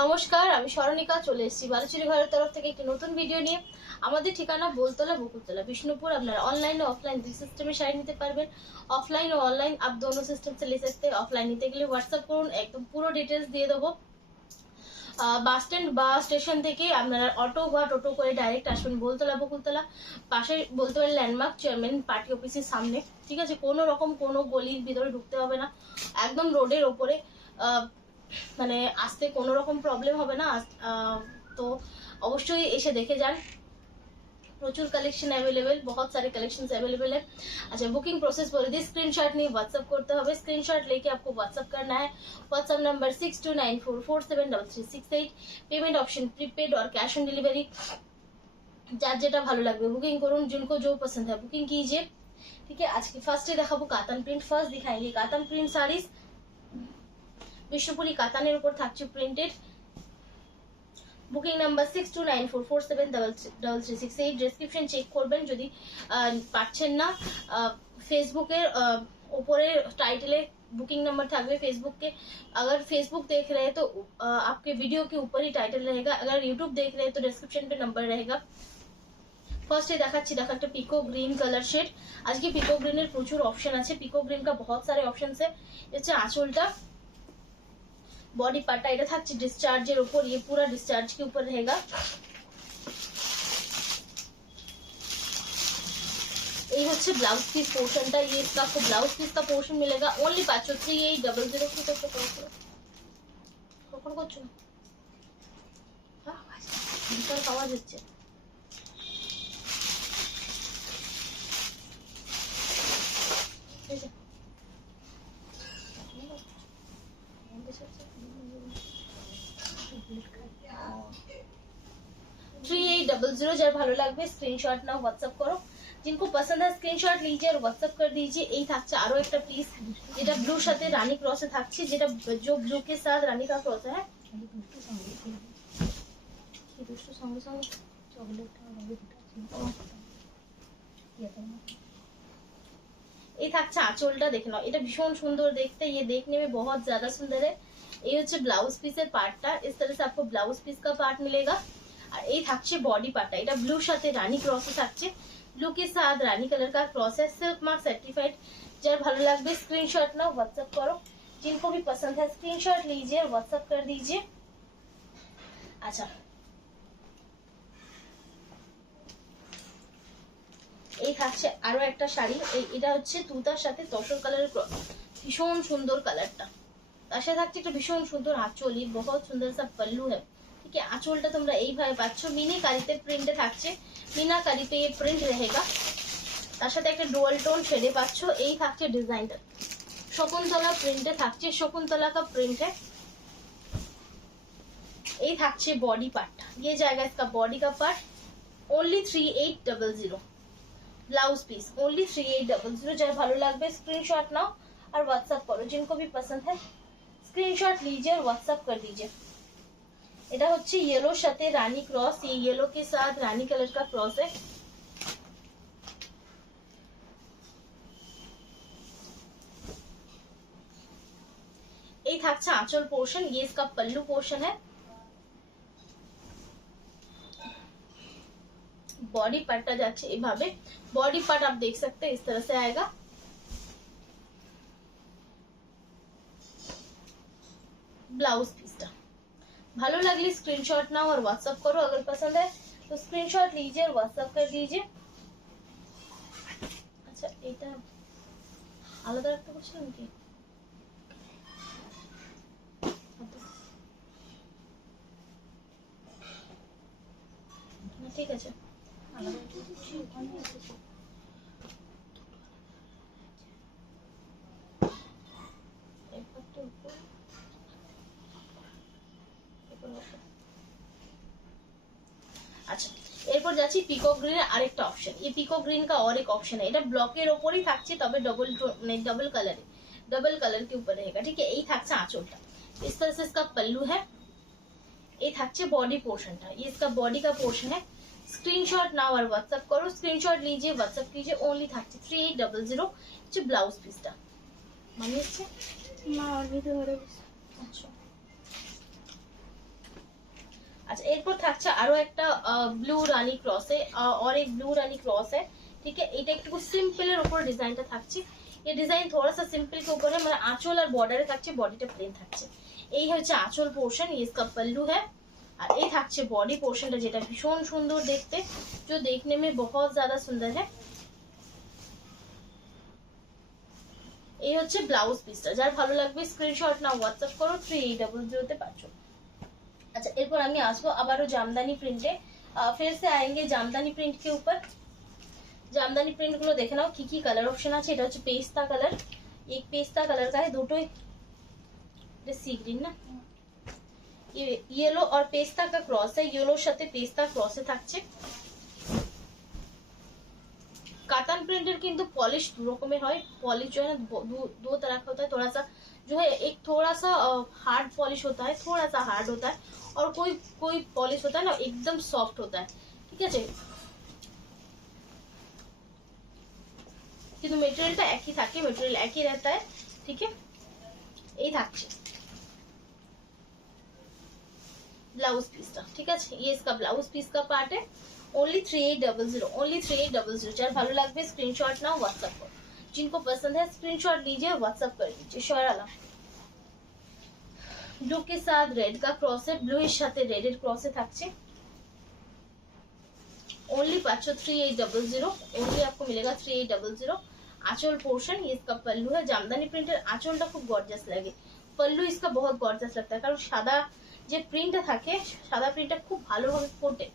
নমস্কার, আমি স্মরণিকা চলে এসেছি বালুচুরি ঘরের তরফ থেকে একটি নতুন ভিডিও নিয়ে। আমাদের ঠিকানা बोलतला बकुलतला बिष्णुपुर। আপনারা অনলাইন ও অফলাইন দুই সিস্টেমে শাড়ি নিতে পারবেন। অফলাइन और ऑनलाइन आप दोनों सिस्टम से ले सकते हैं। ऑफलाइन নিতে গেলে হোয়াটসঅ্যাপ করুন, একদম পুরো ডিটেলস দিয়ে দেবো। বাস স্ট্যান্ড বা স্টেশন থেকে আপনারা অটো বা টোটো করে ডাইরেক্ট আসবেন बोलतला बकुलतला। পাশে বলতে পারেন ল্যান্ডমার্ক চেয়ারম্যান পার্টি অফিসের সামনে। ঠিক আছে, কোনো রকম কোনো গলির ভিতরে ঢুকতে হবে না, একদম রোডের ওপরে। মানে আসতে কোনো রকম প্রবলেম হবে না। তো অবশ্যই এসে দেখে যান। प्रचुर कलेक्शन अवेलेबल, बहुत सारे कलेक्शन अवेलेबल है। अच्छा, बुकिंग प्रोसेस बोल दी, स्क्रीनशॉट नहीं व्हाट्सअप करते हुए स्क्रीनशॉट लेके आपको व्हाट्सअप करना है। WhatsApp number 6294473368। Payment option prepaid और कैश ऑन डिलीवरी, যার যেটা ভালো লাগবে বুকিং করুন, जिनको जो पसंद है बुकिंग कीजिए। ठीक है, आज की फर्स्ट দেখাবো কাতান প্রিন্ট। ফার্স্ট दिखाएंगे কাতান প্রিন্ট साड़ीज। বিষ্ণুপুরি কাতানের উপর থাকছে printed. Booking number 6294473368। Description check করবেন যদি পাচ্ছেন না। फेसबुक ऊपर टाइटले बुकिंग नंबर থাকবে। फेसबुक के अगर फेसबुक देख रहे हैं तो आपके वीडियो के ऊपर ही टाइटल रहेगा। अगर यूट्यूब देख रहे हैं तो डिस्क्रिप्शन पे नंबर रहेगा। ফার্স্টে দেখাচ্ছি, দেখো একটা পিকো গ্রিন কালার শেড। আজকে পিকো গ্রিনের প্রচুর অপশন আছে। পিকো গ্রিন का बहुत सारे ऑप्शन है। হচ্ছে আঁচলটা, बॉडी पार्टा এটা থাকছে ডিসচার্জের উপর। ये पूरा डिस्चार्ज के ऊपर रहेगा। ये হচ্ছে ব্লাউজ পিস পোর্শনটা। ये इसका आपको ब्लाउज पीस का पोर्शन मिलेगा ओनली 533800 की করতে পারছো। কখন করছো? হ্যাঁ, ভিতর আওয়াজ হচ্ছে। যার ভালো লাগবে স্ক্রিনশট নাও, হোয়াটসঅ্যাপ করো। जिनको पसंद है स्क्रीनशॉट लीजिए और व्हाट्सएप कर दीजिए। এই থাকছে আরো একটা পিস, যেটা ব্লুর সাথে রানী ক্রসে থাকছে, যেটা जो ब्लू के साथ रानी का क्रॉस है। এই থাকছে আঁচলটা, দেখে নাও। এটা ভীষণ সুন্দর দেখতে, ये देखने में बहुत ज्यादा सुंदर है। ये হচ্ছে ব্লাউজ পিসের পার্টটা। इस तरह से आपको ब्लाउज पीस का पार्ट मिलेगा। আর এই থাকছে বডি পার্টটা। এটা ব্লুর সাথে রানী ক্রসে থাকছে। ब्लू के साथ रानी कलर का क्रॉस है, सिल्क मार्क सर्टिफाइड। जब भालो लगभग स्क्रीनशॉट ना व्हाट्सएप करो। जिनको भी पसंद है स्क्रीनशॉट लीजिए और व्हाट्सएप कर दीजिए। अच्छा, এই থাকছে আরো একটা শাড়ি। এটা হচ্ছে তুতার সাথে তসর কালারের ক্রস। ভীষণ সুন্দর কালারটা। তার সাথে থাকছে একটা ভীষণ সুন্দর আঁচল। बहुत सुंदर सा पल्लू है। ठीक है, আঁচলটা তোমরা এইভাবে পাচ্ছ। মিনি কারিতে প্রিন্টে থাকছে। মিনা কারি पे ये प्रिंट रहेगा। তার সাথে একটা ডুয়াল টোন শেডে পাচ্ছ। এই থাকছে ডিজাইনটা। শকুন্তলা প্রিন্টে থাকছে, শকুন্তলা का प्रिंट है। এই থাকছে বডি পার্টটা। ये जाएगा इसका बॉडी का part only 3800। Blouse piece only 3800। যার ভালো লাগবে स्क्रीनशॉट नाओ और व्हाट्सएप करो। जिनको भी पसंद है स्क्रीनशॉट लीजिए और व्हाट्सएप कर दीजिए। এটা হচ্ছে येलोর সাথে রানী ক্রস। ये येलो के साथ रानी कलर का क्रॉस है। এই থাকছে আঁচল পোর্শন। ये इसका पल्लू पोर्शन है। बॉडी पार्टটা যাচ্ছে এইভাবে। बॉडी पार्ट आप देख सकते हैं इस तरह से आएगा। ब्लाउज पीसটা ভালো লাগলে स्क्रीनशॉट नाओ और व्हाट्सएप करो। अगर पसंद है तो स्क्रीनशॉट लीजिए और व्हाट्सएप कर दीजिए। अच्छा, এটা আলাদা একটা কোশ্চেন কি? না, ঠিক আছে। अच्छा, এরপর যাচ্ছি পিকক গ্রিনের আরেকটা অপশন। এই পিকক গ্রিন का और एक ऑप्शन है। এটা ব্লকের উপরই থাকছে, তবে डबल মানে डबल कलर के ऊपर रहेगा। ठीक है, এই থাকছে আঁচলটা। इस तरह से इसका पल्लू है। এই থাকছে বডি পোর্শনটা। ये इसका बॉडी का पोर्शन है। स्क्रीनशॉट नाउ और व्हाट्सएप करो। स्क्रीनशॉट लीजिए, व्हाट्सएप कीजिए। ओनली থাকছে 3800। হচ্ছে ব্লাউজ পিসটা। মানে হচ্ছে মা আর ভিতরে। আচ্ছা, अच्छा এরপর থাকছে আরো একটা ব্লু রানী ক্রসে और एक ब्लू रानी क्रॉस है, ठीक है। এটা একটু সিম্পলের উপর ডিজাইনটা থাকছে। এই ডিজাইন थोड़ा सा सिंपल के ऊपर है, মানে আঁচল আর বর্ডারে থাকছে, বডিটা প্লেন থাকছে। এই হচ্ছে আঁচল পোর্শন, ये इसका पल्लू है। আর এই থাকছে বডি পোর্শনটা, যেটা ভীষণ সুন্দর দেখতে, जो देखने में बहुत ज्यादा सुंदर है। এই হচ্ছে ব্লাউজ পিসটা। যার ভালো লাগবে স্ক্রিনশট নাও, হোয়াটসঅ্যাপ করো 3800 তে পাচ্ছো। अच्छा এরপর আমি আসবো আবারও জামদানি প্রিন্টে। फिर से आएंगे জামদানি প্রিন্ট के ऊपर। জামদানি প্রিন্ট গুলো দেখে নাও কি কি কালার অপশন আছে। এটা হচ্ছে পেস্তা কালার, एक पेस्ता कलर का है, দুটোই सी ग्रीन ना, ये येलो और पेस्ता का क्रॉस है, येलोর সাথে পেস্তা ক্রসে থাকছে। कातान प्रिंटेर किंतु पॉलिश दो रकमेर है, पॉलिश जो है ना दो तरह का होता है, थोड़ा सा जो है एक थोड़ा सा हार्ड पॉलिश होता है, थोड़ा सा हार्ड होता है, और कोई कोई पॉलिश होता है ना एकदम सॉफ्ट होता है, ठीक है। কিন্তু মেটেরিয়ালটা একই থাকে, মেটেরিয়াল একই रहता है, ठीक है। এই থাকছে ব্লাউজ পিসটা, ঠিক আছে। ये इसका ब्लाउज पीस का पार्ट है। Only 3800, only 3800। যার ভালো লাগবে স্ক্রিনশট নাও, হোয়াটসঅ্যাপ করো। जिनको पसंद है स्क्रीनशॉट लीजिए, व्हाट्सएप कर दीजिए। शरारा ब्लू के साथ रेड का क्रॉस है, ब्लू এর সাথে রেড এর ক্রসে থাকছে। ओनली पाँचो 3800, ओनली आपको मिलेगा 3800। आंचल पोर्शन, ये इसका पल्लू है। জামদানি প্রিন্টের আঁচলটা খুব গর্জিয়াস লাগে, পল্লু इसका बहुत গর্জিয়াস लगता है, কারণ সাদা যে প্রিন্টটা থাকে, সাদা প্রিন্টটা খুব ভালোভাবে ফোটে।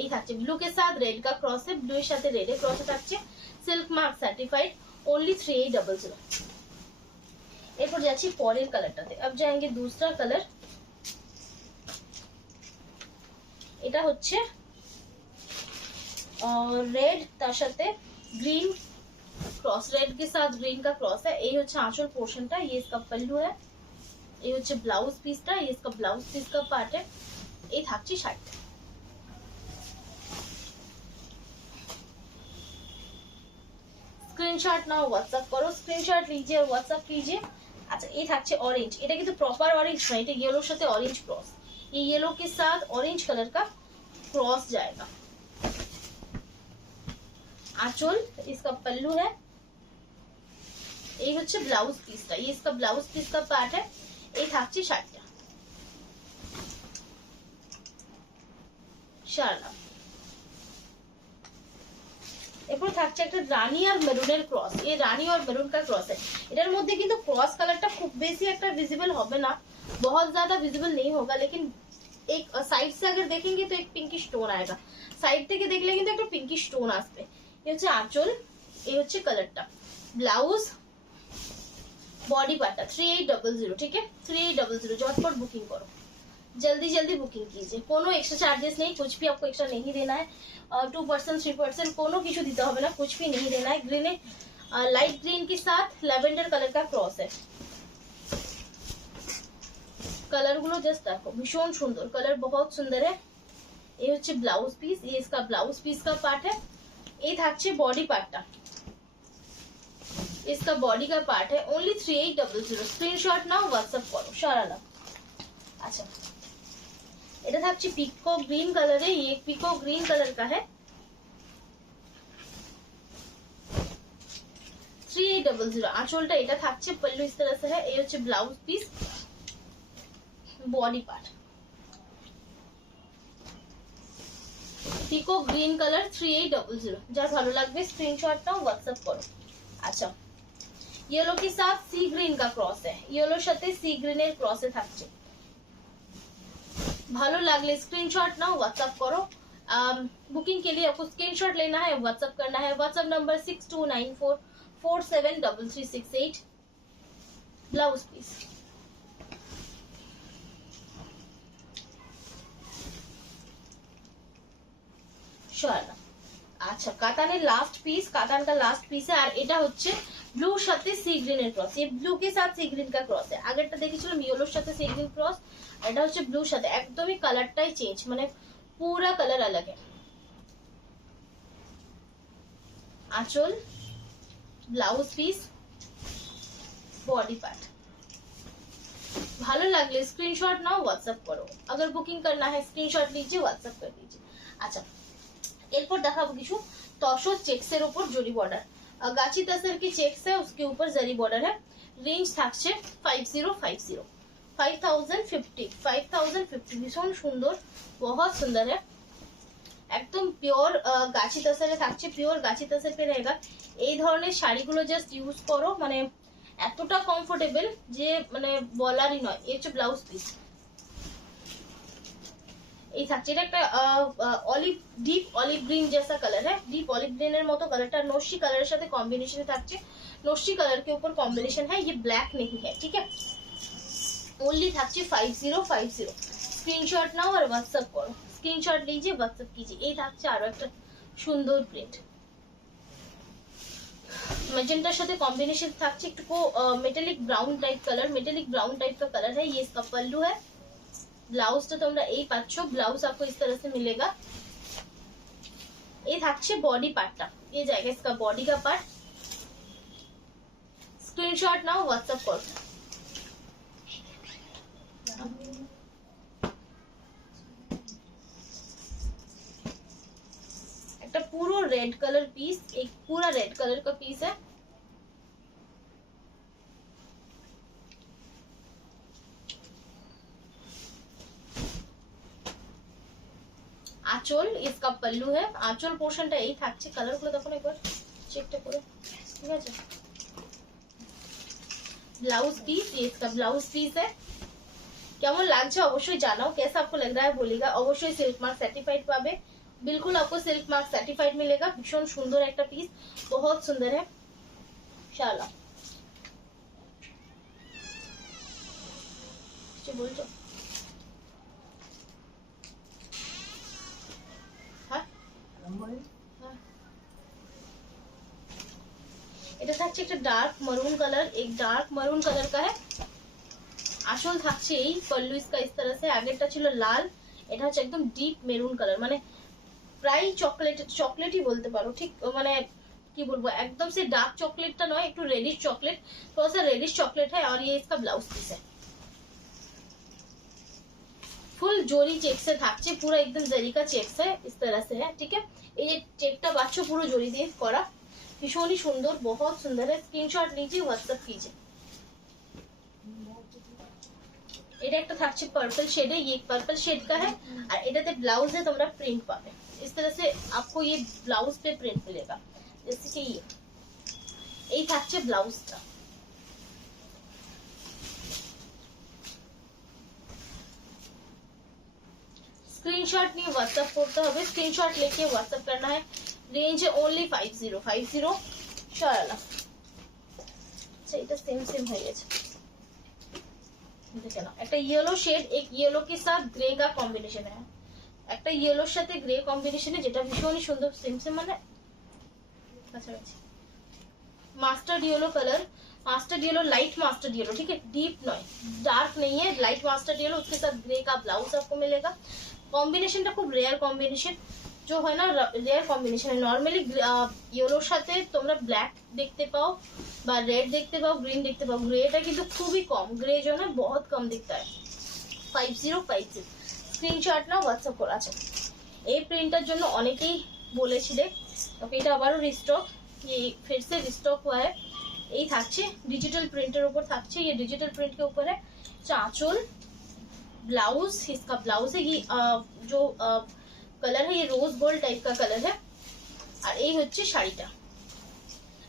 এই থাকছে ব্লু के साथ रेड का क्रॉस है, ব্লু এর সাথে রেড এর ক্রসে থাকছে। Silk mark certified, only 3800। এরপর যাচ্ছি পরের কালারটাতে। अब जाएंगे दूसरा कलर। এটা হচ্ছে रेड তার সাথে ग्रीन क्रॉस, रेड के साथ ग्रीन का क्रॉस है। এই হচ্ছে আঁচল পোর্শনটা, ये इसका पल्लू है। এই হচ্ছে ব্লাউজ পিসটা, ये इसका ब्लाउज पीस का पार्ट है। এই থাকছে শাড়িটা। स्क्रीनशॉट नाउ, व्हाट्सएप करो, स्क्रीनशॉट लीजिए और व्हाट्सएप कीजिए। अच्छा ये থাকছে ऑरेंज, এটা কিন্তু প্রপার অরেঞ্জ নয়, এটা येलोর সাথে ऑरेंज क्रॉस, ये येलो के साथ ऑरेंज कलर का क्रॉस जाएगा। आंचल, इसका पल्लू है। এই হচ্ছে ব্লাউজ পিসটা, ये इसका ब्लाउज पीस का पार्ट है। এই থাকছে শাড়িটা। শাড়ি এরপর থাকছে একটা রানী আর মেরুনের ক্রস, এই রানী আর মেরুন का क्रॉस है। এটার মধ্যে কিন্তু ক্রস কালারটা খুব বেশি একটা विजिबल হবে না, बहुत ज्यादा विजिबल नहीं होगा, लेकिन एक साइड से अगर देखेंगे तो एक पिंकिश टोन आएगा, साइड থেকে দেখলে কিন্তু একটা পিঙ্কিশ টোন আসবে। এই হচ্ছে আঁচল, এই হচ্ছে কালারটা। ব্লাউজ बॉडी पार्ट 3800, ठीक है। 3800 झटपट बुकिंग करो, जल्दी जल्दी बुकिंग कीजिए। कोनो एक्स्ट्रा चार्जेस नहीं, कुछ भी आपको एक्स्ट्रा नहीं देना है। 2% 3% कोनो কিছু দিতে হবে না, कुछ भी नहीं देना है। ग्रीन लाइट ग्रीन के साथ लैवेंडर कलर का क्रॉस है। कलर गुलो जस्ट देखो, भीषण सुंदर कलर, बहुत सुंदर है। ये হচ্ছে ब्लाउज पीस, ये इसका ब्लाउज पीस का पार्ट है। ये থাকছে बॉडी पार्टটা, इसका बॉडी का पार्ट है। ओनली 3800। स्क्रीनशॉट नाउ, व्हाट्सएप करो। शरारा अच्छा এটা থাকছে পিকো গ্রিন কালারে, ये पिको ग्रीन कलर का है। 3800। আঁচলটা এটা থাকছে, पल्लू इस तरह से है। এই হচ্ছে ব্লাউজ পিস, बॉडी पार्ट পিকো গ্রিন কালার 3800। যার ভালো লাগবে স্ক্রিনশট নাও, হোয়াটসঅ্যাপ করো। আচ্ছা येलो के साथ सी ग्रीन का क्रॉस है, येलोর সাথে सी ग्रीन क्रॉस থাকছে। ভালো লাগলে स्क्रीनशॉट नाउ, व्हाट्सएप करो। बुकिंग के लिए आपको स्क्रीनशॉट लेना है, व्हाट्सएप करना है। WhatsApp number 6294473368। Blouse piece sari. আচ্ছা কাতানের লাস্ট পিস, কাতান का लास्ट पीस है। আর এটা হচ্ছে ব্লুর সাথে সি গ্রিনের ক্রস, ये ब्लू के साथ सी ग्रीन का क्रॉस है। আগেরটা দেখেছিলাম येलोর সাথে সি গ্রিন क्रॉस, এটা হচ্ছে ব্লুর সাথে। একদমই কালারটাই চেঞ্জ, মানে পুরো কালার अलग है। আঁচল, ব্লাউজ পিস, বডি পার্ট। ভালো লাগলে স্ক্রিনশট নাও, হোয়াটসঅ্যাপ করো। अगर বুকিং करना है স্ক্রিনশট लीजिए, व्हाट्सएप कर दीजिए। আচ্ছা, এরপর দেখাবো কিছু তসর চেক্সের উপর জরি বর্ডার। গাছি तसर की चेक्स है, उसके ऊपर जरी बॉर्डर है। रेंज থাকছে 5050 5050 ভীষণ সুন্দর, बहुत সুন্দর है। একদম পিওর গাছি तसरे থাকছে, পিওর গাছি तसर पे रहेगा। এই ধরনের শাড়িগুলো জাস্ট ইউজ করো, মানে এতটা কমফোর্টেবল যে মানে বলারই নয়। এই হচ্ছে ব্লাউজ পিস। এই থাকছে, এটা একটা অলিভ, ডিপ অলিভ গ্রিন जैसा कलर है, ডিপ অলিভ গ্রিনের মতো কালারটা নস্যি কালারের সাথে কম্বিনেশনে থাকছে। নস্যি কালার के ऊपर कॉम्बिनेशन है, ये ब्लैक नहीं है, ठीक है। ओनली থাকছে 5050। স্ক্রিনশট নাও আর হোয়াটসঅ্যাপ করো, স্ক্রিনশট लीजिए, হোয়াটসঅ্যাপ कीजिए। এই থাকছে আরো একটা সুন্দর প্রিন্ট, मैजेंटा साथे कॉम्बिनेशन থাকছে একটু metallic brown type colour, metallic brown type का कलर है। ये इसका पल्लू है। ब्लाउज तो তোমরা এই পাচ্ছ, ब्लाउज आपको इस तरह से मिलेगा। ये থাকছে बॉडी पार्टটা, ये जाएगा इसका बॉडी का पार्ट। स्क्रीनशॉट नाउ, व्हाट्सएप करो। একটা পুরো রেড কালার পিস, एक पूरा रेड कलर का पीस है। आंचल इसका पल्लू है। आंचल पोर्शनটা এই থাকছে। কালারগুলো দেখো একবার চেকটা করে, ঠিক আছে। ब्लाउज पीस, ये इसका ब्लाउज पीस है। কেমন লাগছে অবশ্যই জানাও, कैसा आपको लग रहा है बोलिएगा। অবশ্যই সিল্ক মার্ক সার্টিফাইড পাবে, बिल्कुल आपको सिल्क मार्क सर्टिफाइड मिलेगा। भीषण सुंदर एक पीस, बहुत सुंदर है शाला। बोलो हाँ, এটা থাকছে একটা ডার্ক মারুন কালার, एक डार्क मरून कलर का है। আসল থাকছে এই পল্লু इसका इस तरह से। আগেরটা ছিল লাল, এটা হচ্ছে একদম ডিপ মেরুন কালার, মানে প্রায় চকলেট, চকলেটই বলতে পারো, ঠিক মানে কি বলবো, एकदम से डार्क चॉकलेट नॉय, एक रेडिश चॉकलेट, थोड़ा सा रेडिश चॉकलेट है। और ये इसका ब्लाउज पीस है। फुल जोरी चेक से থাকছে, पूरा एकदम जरी का चेक्स है, इस तरह से है, ठीक है। ये चेकটা পাচ্ছ পুরো জরি দিয়ে করা, ভীষণই সুন্দর, बहुत सुंदर है। स्क्रीनशॉट लीजिए, व्हाट्सएप कीजिए। এটা একটা থাকছে पर्पल शेड है, ये पर्पल शेड का है। और এটাতে ব্লাউজ है, তোমরা প্রিন্ট পাবে इस तरह से। आपको ये ब्लाउज पे प्रिंट मिलेगा, जैसे कि ये এই থাকছে ব্লাউজটা। স্ক্রিনশট নিয়ে হোয়াটসঅ্যাপ করতে হবে, স্ক্রিনশট लेके व्हाट्सएप करना है। रेंज है ओनली 5050 শালা। আচ্ছা, এটা সেম সেম হয়ে গেছে, देखे ना। একটা येलो शेड, एक येलो के साथ ग्रे का कॉम्बिनेशन है। একটা ইয়েলোর সাথে গ্রে কম্বিনেশনে, যেটা ভীষণই সুন্দর, সেম সেম মানে কাছাকাছি। Mustard yellow colour, mastered yellow, light mastered yellow, ठीक है, डीप नॉय, डार्क नहीं है, लाइट मास्टर्ड येलो। उसके साथ ग्रे का ब्लाउज आपको मिलेगा। कॉम्बिनेशनটা খুব রেয়ার কম্বিনেশন, जो है ना রেয়ার কম্বিনেশন है। নরমালি ইয়েলোর সাথে তোমরা ব্ল্যাক দেখতে পাও বা রেড দেখতে পাও, গ্রিন দেখতে পাও, গ্রেটা কিন্তু খুবই কম, গ্রে जो है बहुत कम दिखता है। 5050 স্ক্রিনশট নাও, হোয়াটসঅ্যাপ করা আছে। এই প্রিন্টার জন্য অনেকেই বলেছিলে, ওকে এটা আবারও রিস্টক, ये फिर से रिस्टॉक हुआ है। এই থাকছে डिजिटल प्रिंटर ऊपर থাকছে, ये डिजिटल प्रिंट के ऊपर है। चांचल, ब्लाउज, इसका ब्लाउज है ये जो कलर है, ये रोज गोल्ड टाइप का कलर है। और ये হচ্ছে শাড়িটা,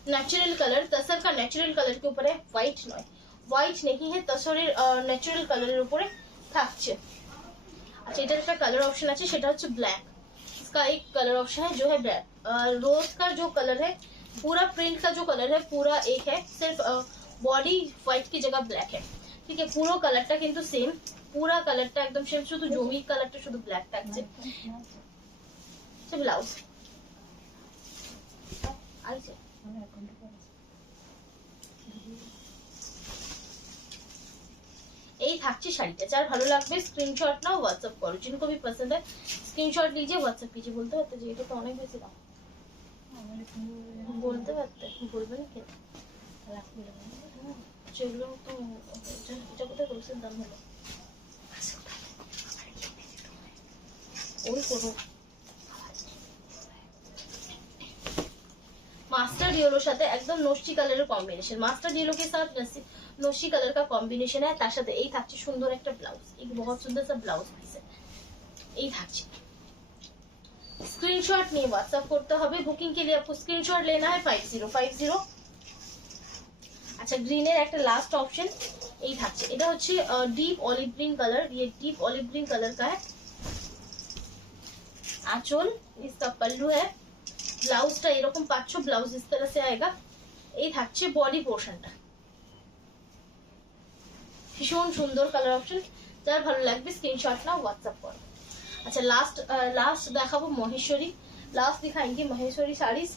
ন্যাচারাল কালার, तसर का ন্যাচারাল কালার के ऊपर है, व्हाइट নয়, व्हाइट नहीं है, तसরের ন্যাচারাল কালারের উপরে থাকছে। अच्छा, এটার একটা কালার অপশন আছে, সেটা হচ্ছে ব্ল্যাক। इसका एक कलर ऑप्शन है जो है ब्लैक। रोज का जो कलर है, पूरा प्रिंट का जो कलर है पूरा एक है, सिर्फ बॉडी व्हाइट की जगह ब्लैक है, ठीक है। পুরো কালারটা কিন্তু সেম, পুরো কালারটা একদম সেম, শুধু জমি কালারটা শুধু ব্ল্যাক থাকছে। সে ব্লাউজ আইছে, এই থাকছে শাড়িটা। যার ভালো লাগবে স্ক্রিনশট নাও, হোয়াটসঅ্যাপ করো। जिनको भी पसंद है स्क्रीनशॉट लीजिए, व्हाट्सएप कीजिए। বলতে পারতে যে এটা তো অনেক বেশি দাম, বলতে পারতে, বলবে না কেন? যেগুলো তো এটা কোথায় হোলসেল দাম হলো ওই কোনো मास्टर्ड येलो সাথে একদম নস্টি কালারের কম্বিনেশন मास्टर्ड येलो के साथ नोशी कलर का कॉम्बिनेशन है তার সাথে এই থাকছে সুন্দর একটা ব্লাউজ एक बहुत सुंदर सा ब्लाउज पीस है এই থাকছে स्क्रीनशॉट নিয়ে WhatsApp করতে হবে বুকিং के लिए आपको स्क्रीनशॉट लेना है 5050 अच्छा ग्रीन এর একটা লাস্ট অপশন এই থাকছে এটা হচ্ছে डीप ऑलिव ग्रीन कलर ये डीप ऑलिव ग्रीन कलर का है आंचल इसका पल्लू है ব্লাউজটা এরকম পাচ্ছো ব্লাউজ इस तरह से आएगा এই থাকছে বডি পোরশনটা ভীষণ সুন্দর কালার অপশন যার ভালো লাগবে স্ক্রিনশট নাও WhatsApp করো अच्छा लास्ट দেখাবো মহেশ্বরী লাস্ট दिखाएंगे মহেশ্বরী साड़ीज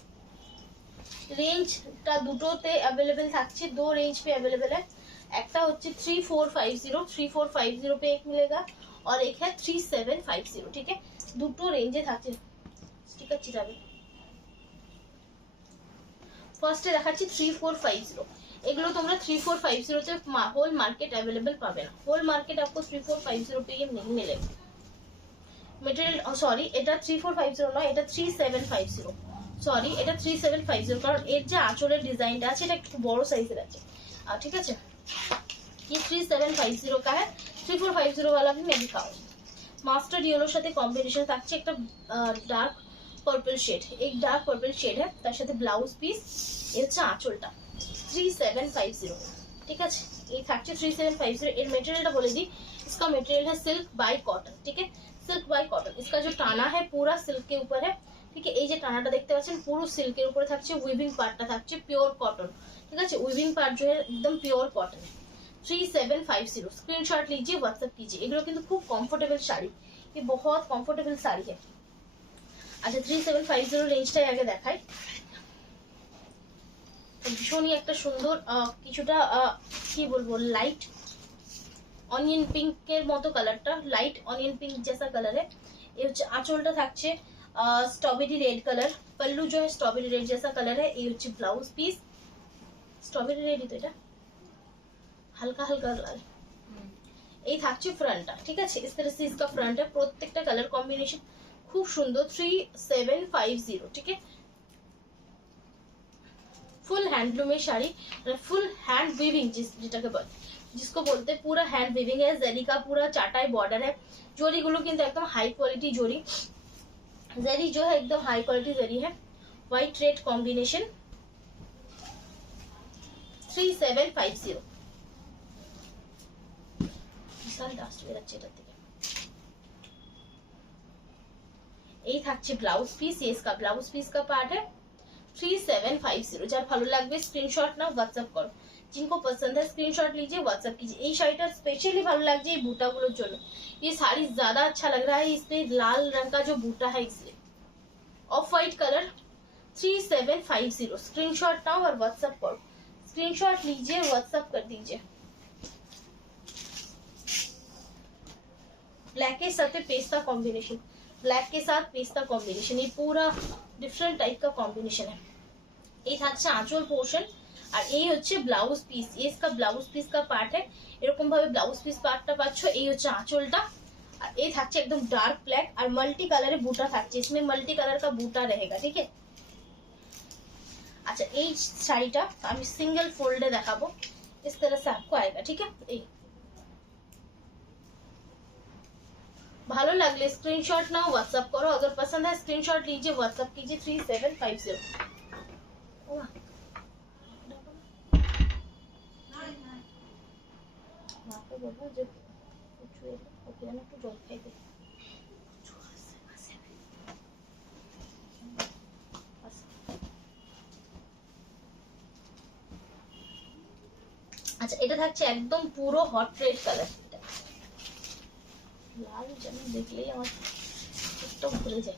রেঞ্জটা দুটোতে अवेलेबल থাকছে दो रेंज पे अवेलेबल है একটা হচ্ছে 3450 पे एक मिलेगा और एक है 3750 ठीक है দুটো রেঞ্জে থাকছে স্টিকার চিটাবে ফার্স্টে দেখাচ্ছি 3450 এগুলো তোমরা 3450 তে হোল মার্কেট अवेलेबल পাবে না হোল মার্কেট आपको 3450 पे ये नहीं मिलेगा मटेरियल सॉरी এটা 3450 নয় এটা 3750 সরি এটা 3750 কারণ এর যে আঁচলের ডিজাইনটা আছে এটা একটু বড় সাইজের আছে আর ঠিক আছে ये 3750 का है 3450 वाला भी मैं दिखाऊंगी मास्टर्ड येलो সাথে কম্বিনেশন থাকছে একটা ডার্ক पर्पल शेड एक डार्क पर्पल शेड है তার সাথে ব্লাউজ পিস এই হচ্ছে আঁচলটা 3750 ঠিক আছে এই থাকছে 3750 এর মেটেরিয়ালটা বলে দিই इसका मटेरियल है सिल्क बाय कॉटन ठीक है सिल्क बाय कॉटन इसका जो टाना है पूरा सिल्क के ऊपर है ठीक है এই যে টানাটা দেখতে পাচ্ছেন পুরো সিল্কের উপরে থাকছে উইভিং পার্টটা থাকছে পিওর কটন ঠিক আছে উইভিং পার্ট जो है एकदम प्योर कॉटन है 3750 स्क्रीनशॉट लीजिए व्हाट्सएप कीजिए এগুলো কিন্তু খুব কমফোর্টেবল শাড়ি ये बहुत कम्फर्टेबल শাড়ি है अच्छा 3750 রেঞ্জটাই আগে দেখাই ভীষণই একটা সুন্দর কিছুটা কি বলবো লাইট অনিয়ন পিঙ্কের মতো কালারটা লাইট অনিয়ন पिंक जैसा कलर है ये হচ্ছে আঁচলটা থাকছে स्ट्रॉबेरी रेड कलर पल्लू जो है स्ट्रॉबेरी रेड जैसा कलर है ये হচ্ছে ब्लाउज पीस स्ट्रॉबेरी रेड ही तो এটা হালকা হালকা লাল এই থাকছে ফ্রন্টটা ঠিক আছে इस तरह से इसका फ्रंट है প্রত্যেকটা কালার কম্বিনেশন खूब सुंदर 3750 ठीक है full हैंडलूमेर sari full hand weaving जिसको बोलते हैं पूरा हैंड वीविंग है जरी का पूरा चाटाई बॉर्डर है जोड़ी गुलो किंतु एकदम हाई क्वालिटी जोड़ी जरी जो है एकदम हाई क्वालिटी जरी है व्हाइट रेड कॉम्बिनेशन 3750 विशाल डास्ट में अच्छे रहते हैं এই থাকছে ব্লাউজ পিস इसका ব্লাউজ পিস का पार्ट है 3750 যার ভালো লাগবে স্ক্রিনশট নাও WhatsApp করো जिनको पसंद है स्क्रीनशॉट लीजिए WhatsApp कीजिए এই শাড়িটা স্পেশালি ভালো লাগছে এই বুটাগুলোর জন্য ये साड़ी ज्यादा अच्छा लग रहा है इसमें लाल रंग का जो बूटा है इसलिए of white colour 3750 screenshot now और WhatsApp करो स्क्रीनशॉट लीजिए WhatsApp कर दीजिए ब्लैक के साथ पेस्ता कॉम्बिनेशन ब्लैक के साथ पेस्ता कॉम्बिनेशन ये पूरा डिफरेंट टाइप का कॉम्बिनेशन है ये থাকছে আঁচল পোর্শন আর এই হচ্ছে ব্লাউজ পিস इसका ব্লাউজ পিস का पार्ट है এরকম ভাবে ব্লাউজ পিস পার্টটা পাচ্ছো এই হচ্ছে আঁচলটা আর এই থাকছে একদম ডার্ক ব্ল্যাক আর মাল্টি কালারে বুটা থাকছে इसमें मल्टी कलर का बूटा रहेगा ठीक है अच्छा এই শাড়িটা আমি সিঙ্গেল ফোল্ডে দেখাবো इस तरह से आपको आएगा ठीक है এই ভালো লাগলে স্ক্রিনশট নাও WhatsApp करो अगर पसंद है स्क्रीनशॉट लीजिए WhatsApp कीजिए 3750 মাকে বলবো যে কিছু ওকে আমি একটু জল খাইতে আচ্ছা এটা থাকছে একদম পুরো হট রেড কালার लाल जब देख लिया तो भूल जाए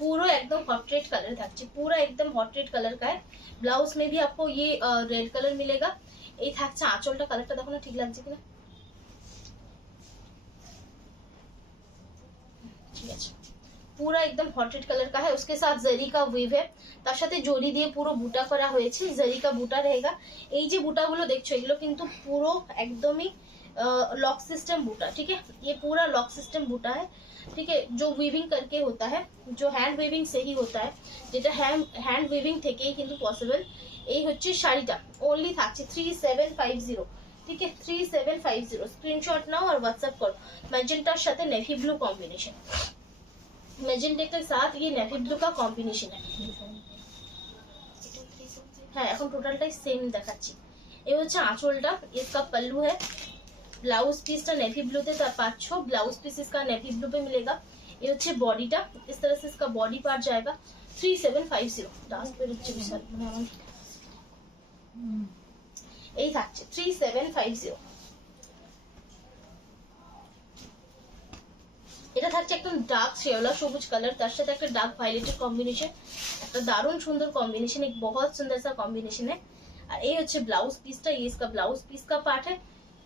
पूरा एकदम हॉट रेड कलर था पूरा एकदम हॉट रेड कलर का है ब्लाउज में भी आपको ये रेड कलर मिलेगा ये থাকছে আঁচলটা কালারটা দেখো না ঠিক লাগছে কিনা ঠিক আছে पूरा एकदम हॉट रेड कलर का है उसके साथ जरी का वीव है তার সাথে জরি দিয়ে পুরো বুটা করা হয়েছে, জরি का বুটা रहेगा। এই যে বুটাগুলো দেখছো এগুলো কিন্তু পুরো একদমই लॉक सिस्टम बूटा, ठीक है, ये पूरा लॉक सिस्टम बूटा है, ठीक है, जो वीविंग करके होता है, जो हैंड वीविंग से ही होता है, যেটা হ্যান্ড উইভিং থেকেই কিন্তু পসিবল। এই হচ্ছে শাড়িটা, অনলি থাকছে 3750, ठीक है, 3750। স্ক্রিনশট নাও আর হোয়াটসঅ্যাপ করো। ম্যাজেন্টার সাথে নেভি ব্লু কম্বিনেশন, मैजेंटा के साथ ये नेवी ब्लू का कॉम्बिनेशन है। হ্যাঁ এখন টোটালটাই সেম দেখাচ্ছি। এই হচ্ছে আঁচলটা, इसका पल्लू है, ब्लाउज पीसটা नेवी ब्लू তে পাচ্ছ, ब्लाउज पीस इसका नेवी ब्लू पे मिलेगा। ये হচ্ছে বডিটা, इस तरह से इसका बॉडी पार्ट जाएगा। 3750 লাস্ট पे হচ্ছে বিশাল মানে আমার এই থাকছে 3750। এটা থাকছে একদম ডার্ক শেওলা সবুজ কালার, তার সাথে একটা ডার্ক ভায়োলেটের কম্বিনেশন, একটা দারুণ সুন্দর কম্বিনেशन, एक बहुत सुंदर सा कॉम्बिनेशन है। और ये হচ্ছে ब्लाउज पीसটা, ये इसका ब्लाउज पीस का पार्ट है।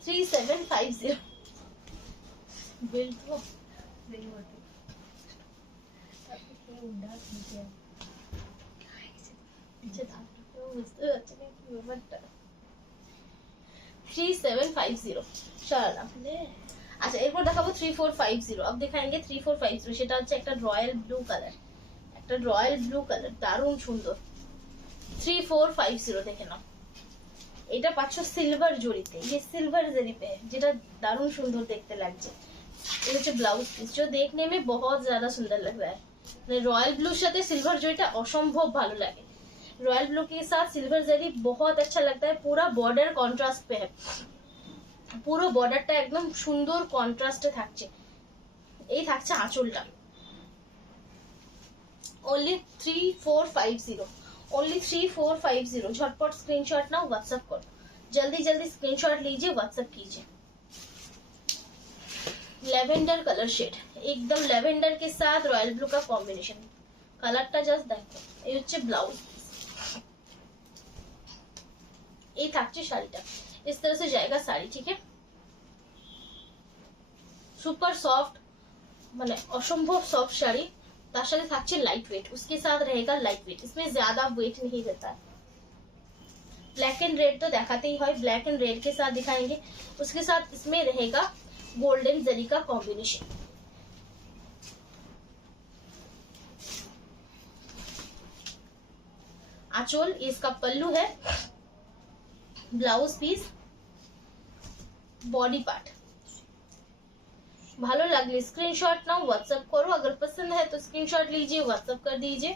3750 बिल तो थ्री सेवन फाइव जीरो। चलो अच्छा এরপর দেখাবো 3450। अब दिखाएंगे 3450, সেটা হচ্ছে একটা রয়্যাল ব্লু কালার, একটা রয়্যাল ব্লু কালার দারুণ সুন্দর। 3450 দেখে নাও। এটা পাচ্ছ সিলভার জরিতে, ये सिल्वर जरी पे है, যেটা দারুণ সুন্দর দেখতে লাগছে। ये হচ্ছে ব্লাউজ পিস, जो देखने में बहुत ज्यादा सुंदर लग रहा है। মানে রয়্যাল ব্লুর সাথে সিলভার জরিটা অসম্ভব ভালো লাগে। रॉयल ब्लू के साथ सिल्वर जरी बहुत अच्छा लगता है। पूरा बॉर्डर कॉन्ट्रास्ट पे है, পুরো বর্ডারটা একদম সুন্দর কন্ট্রাস্টে থাকছে। এই থাকছে আঁচলটা, only 3450, only 3450। झटपट स्क्रीनशॉट नाउ व्हाट्सएप करो, जल्दी जल्दी स्क्रीनशॉट लीजिए, व्हाट्सएप कीजिए। लेवेंडर कलर शेड, एकदम लेवेंडर के साथ रॉयल ब्लू का कॉम्बिनेशन, কালারটা জাস্ট দেখো। এই হচ্ছে ব্লাউজ, এই থাকছে শাড়িটা, इस तरह से जाएगा साड़ी, ठीक है। सुपर सॉफ्ट माने असंभव सॉफ्ट साड़ी, तार साथे থাকছে लाइट वेट, उसके साथ रहेगा लाइट वेट, इसमें ज्यादा वेट नहीं रहता है। ब्लैक एंड रेड तो दिखाते ही है, ब्लैक एंड रेड के साथ दिखाएंगे, उसके साथ इसमें रहेगा गोल्डन जरी का कॉम्बिनेशन। आंचल इसका पल्लू है, ब्लाउज पीस, बॉडी पार्ट। ভালো লাগলে স্ক্রিনশট নাও, व्हाट्सएप करो, अगर पसंद है तो स्क्रीनशॉट लीजिए, व्हाट्सएप कर दीजिए।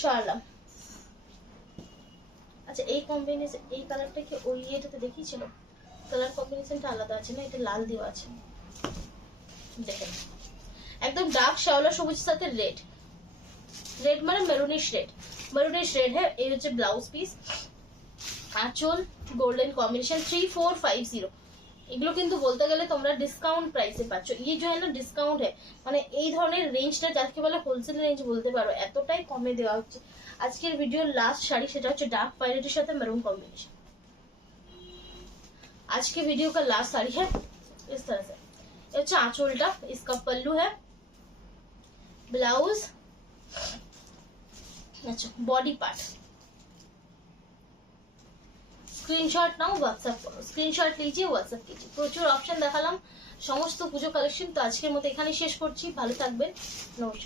শাড়লাম। আচ্ছা এই কম্বিনেশন, এই কালারটা কি ওই এটাতে দেখিয়েছিল? কালার কম্বিনেশনটা আলাদা আছে না, এটা লাল দেওয়া আছে, দেখেন একদম ডার্ক শ্যাওলা সবুজের সাথে রেড, রেড মানে মেরুনিশ রেড, মেরুনিশ রেড है। এই হচ্ছে ব্লাউজ পিস, আঁচল গোল্ডেন কম্বিনেशन। 3450। এগুলো কিন্তু বলতে গেলে তোমরা ডিসকাউন্ট প্রাইসে পাচ্ছ। ये जो है ना ডিসকাউন্ট है, মানে এই ধরনের রেঞ্জটা যাকে বলে হোলসেল রেঞ্জ বলতে পারো, এতটাই কমে দেওয়া হচ্ছে। আজকের ভিডিওর লাস্ট শাড়ি সেটা হচ্ছে ডার্ক ভায়োলেটের সাথে মেরুন কম্বিনেশন। आज के वीडियो का लास्ट साड़ी है इस तरह से। ये হচ্ছে আঁচলটা, इसका पल्लू है, ब्लाउज, अच्छा बॉडी पार्ट। স্ক্রিনশট নাও, হোয়াটসঅ্যাপ করো, স্ক্রিনশট लीजिए, হোয়াটসঅ্যাপ कीजिए। প্রচুর অপশন দেখালাম, সমস্ত পুজো কালেকশন। তো আজকের মতো এখানে শেষ করছি, ভালো থাকবেন, নমস্কার।